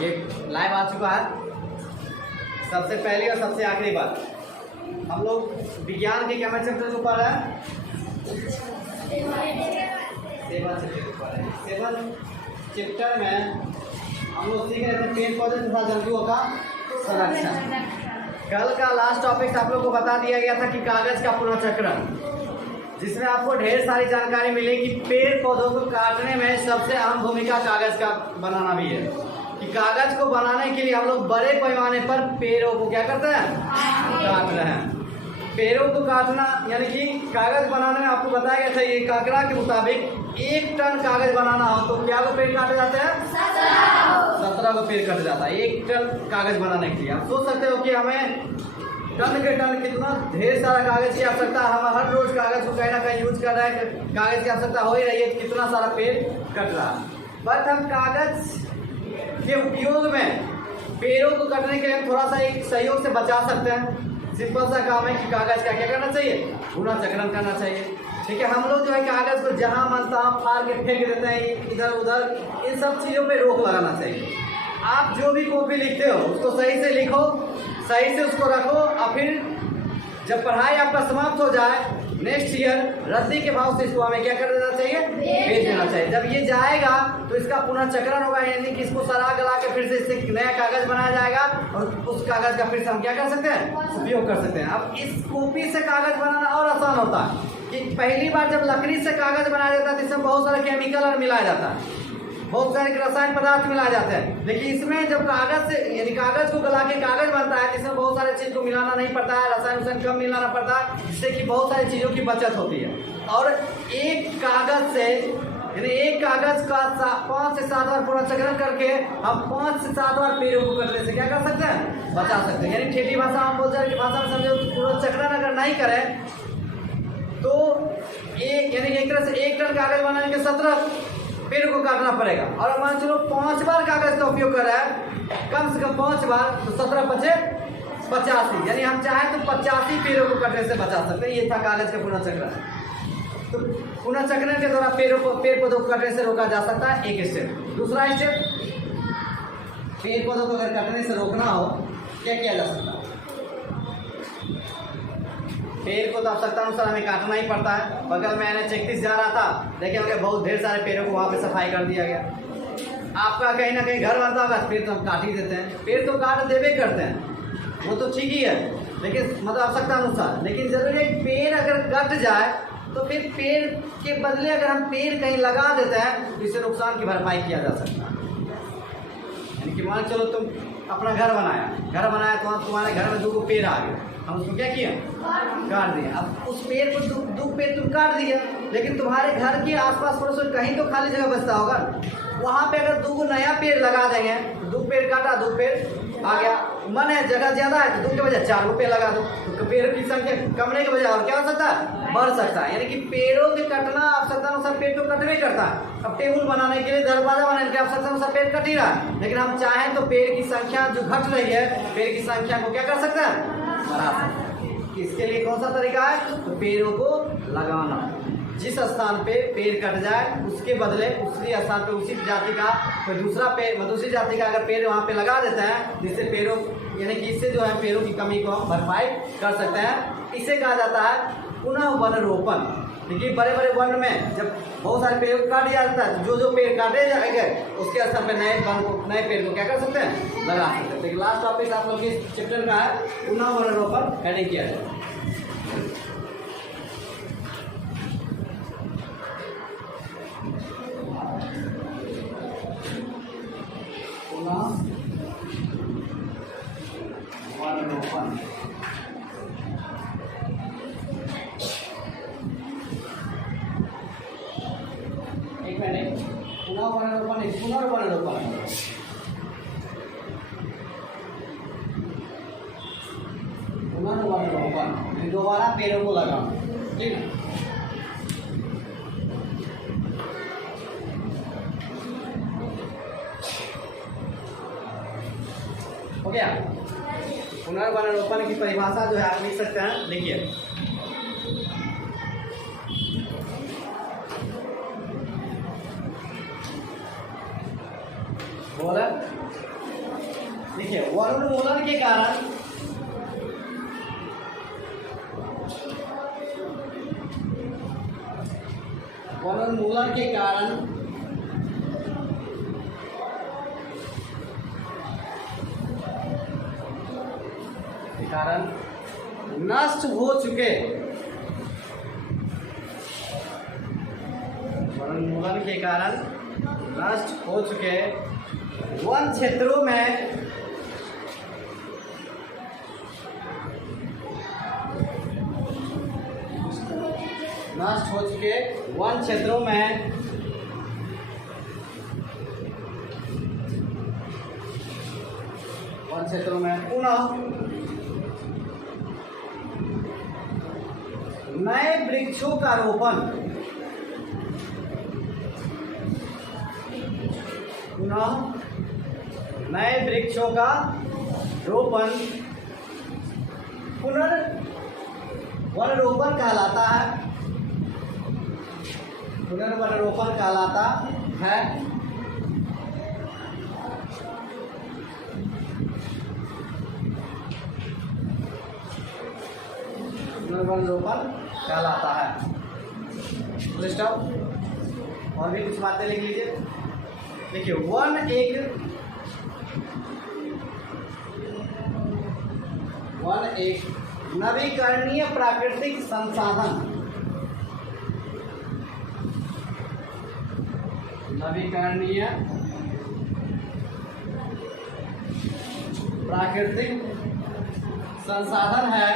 ये लाइव आ चुका है। सबसे पहली और सबसे आखिरी बात, हम लोग विज्ञान के क्या चैप्टर के ऊपर है? सेवन चैप्टर में हम लोग सीख रहे थे पेड़ पौधे तथा जंतुओं का संरक्षण। कल का लास्ट टॉपिक आप लोग को बता दिया गया था कि कागज का पुनर्चक्रण, जिसमें आपको ढेर सारी जानकारी मिली कि पेड़ पौधों को काटने में सबसे अहम भूमिका कागज का बनाना भी है। कि कागज को बनाने के लिए हम लोग बड़े पैमाने पर पेड़ों को क्या करते हैं? काट रहे हैं। पेड़ों को काटना यानी कि कागज बनाने में आपको बताया गया था, ये आंकड़ा के मुताबिक 1 टन कागज बनाना हो तो क्या को पेड़ काटे जाते हैं? 17 को पेड़ कट जाता है 1 टन कागज बनाने के लिए। आप सोच सकते हो कि हमें टन के टन कितना ढेर सारा कागज की आवश्यकता है। हम हर रोज कागज को कहीं ना कहीं यूज कर रहे हैं, कागज की आवश्यकता हो ही रही है, कितना सारा पेड़ कट रहा है। बट हम कागज के उपयोग में पेड़ों को कटने के लिए थोड़ा सा एक सहयोग से बचा सकते हैं। सिंपल सा काम है कि कागज का क्या करना चाहिए? पुनर्चक्रण करना चाहिए। ठीक है, हम लोग जो है कागज को जहां मन तहां फाड़ के फेंक देते हैं, इधर उधर, इन सब चीज़ों पे रोक लगाना चाहिए। आप जो भी कॉपी लिखते हो उसको सही से लिखो, सही से उसको रखो, और फिर जब पढ़ाई आपका समाप्त हो जाए नेक्स्ट ईयर रद्दी के भाव से इसको हमें क्या कर देना चाहिए? बेच देना चाहिए। जब ये जाएगा तो इसका पुनर्चक्रण होगा, यानी कि इसको सड़ा गला के फिर से इससे नया कागज बनाया जाएगा और उस कागज का फिर से हम क्या कर सकते हैं? उपयोग कर सकते हैं। अब इस कॉपी से कागज बनाना और आसान होता है कि पहली बार जब लकड़ी से कागज बनाया जाता है तो इसमें बहुत सारे केमिकल और मिलाया जाता है, बहुत सारे रसायन पदार्थ मिलाए जाते हैं। लेकिन इसमें जब कागज से यानी कागज को गला के कागज बनता है, इसमें बहुत सारे चीज को मिलाना नहीं पड़ता है, रसायन कम मिलाना पड़ता है, जिससे कि बहुत सारी चीजों की बचत होती है। और एक कागज से यानी एक कागज का 5 से 7 बार पुनर्चक्रण करके हम 5 से 7 बार पेड़ों को कटने से क्या कर सकते हैं? बचा सकते हैं। यानी ठेठी भाषा हम बोलते हैं, भाषा में समझो पुनर्चक्रण अगर नहीं करें तो एक तरह से 1 टन कागज बनाने के 17 पेड़ को काटना पड़ेगा। और मान चलो 5 बार कागज का उपयोग कर रहा है, कम से कम 5 बार, तो 17 बचे 85, यानी हम चाहें तो 85 पेड़ों को कटने से बचा सकते हैं। ये था कागज का पुनर्चक्रण। तो पुनर्चक्रण के द्वारा पेड़ पौधों को कटने से रोका जा सकता है, एक स्टेप। दूसरा स्टेप, पेड़ पौधों को अगर कटने से रोकना हो क्या किया जा सकता है? पेड़ को तो आवश्यकता अनुसार हमें काटना ही पड़ता है। बगल में NH-31 जा रहा था, लेकिन हमें बहुत ढेर सारे पेड़ों को वहाँ पे सफाई कर दिया गया। आपका कहीं ना कहीं घर बनता होगा, पेड़ तो हम काट ही देते हैं। पेड़ तो काट देवे करते हैं, वो तो ठीक ही है, लेकिन मतलब आवश्यकता अनुसार। लेकिन जरूरी है पेड़ अगर कट जाए तो फिर पेड़ के बदले अगर हम पेड़ कहीं लगा देते हैं तो इससे नुकसान की भरपाई किया जा सकता है। यानी कि मान चलो तुम अपना घर बनाया तो तुम्हारे घर में 2 पेड़ आ गए, हम उसको क्या किया? काट दिया। अब उस पेड़ को 2 पेड़ तुम काट दिया, लेकिन तुम्हारे घर के आसपास पड़ोस में कहीं तो खाली जगह बचता होगा, वहाँ पे अगर 2 नया पेड़ लगा देंगे, 2 पेड़ काटा, 2 पेड़ आ गया, मन है जगह ज्यादा है तो 2 के बजाय 4 पेड़ लगा दो, तो पेड़ की संख्या कमने के बजाय और क्या हो सकता है? बढ़ सकता है। यानी कि पेड़ों के कटना आवश्यकता अनुसार पेड़ तो कटवे करता है। अब टेबल बनाने के लिए, दरवाजा बनाने के लिए आवश्यकता अनुसार पेड़ कट ही रहा है, लेकिन हम चाहें तो पेड़ की संख्या जो घट रही है, पेड़ की संख्या को क्या कर सकते हैं? बढ़ा सकते हैं। इसके लिए कौन सा तरीका है? तो पेड़ों को लगाना। जिस स्थान पे पेड़ कट जाए उसके बदले उसी स्थान पे उसी जाति का कोई दूसरा पेड़, दूसरी जाति का अगर पेड़ वहाँ पे लगा देते हैं, जिससे पेड़ों यानी कि इससे जो है पेड़ों की कमी को हम भरपाई कर सकते हैं। इसे कहा जाता है पुनः वन रोपण। क्योंकि बड़े बड़े वन में जब बहुत सारे पेड़ काट दिया जाता है, जो पेड़ काटे जाएंगे उसके स्थान पर नए पेड़ को क्या कर सकते हैं? लगा सकते हैं। लेकिन लास्ट टॉपिक आप लोग इस चैप्टर का है पुनः वन रोपण कैसे किया जाए। पुनर्वनरोपण दोबारा पेड़ों को लगाना, ठीक है। हो गया। पुनर्वनरोपण की परिभाषा जो है आप लिख सकते हैं, लिखिए। बोला देखिए वनोन्मूलन के कारण नष्ट हो चुके वनोन्मूलन के कारण नष्ट हो चुके वन क्षेत्रों में नष्ट हो चुके वन क्षेत्रों में पुनः नए वृक्षों का रोपण नए वृक्षों का रोपण पुनर्वनरोपण कहलाता है। पुनर्वनरोपण कहलाता है। पुनर्वनरोपण कहलाता है। और भी कुछ बातें लिख लीजिए। देखिए वन एक नवीकरणीय प्राकृतिक संसाधन प्राकृतिक संसाधन है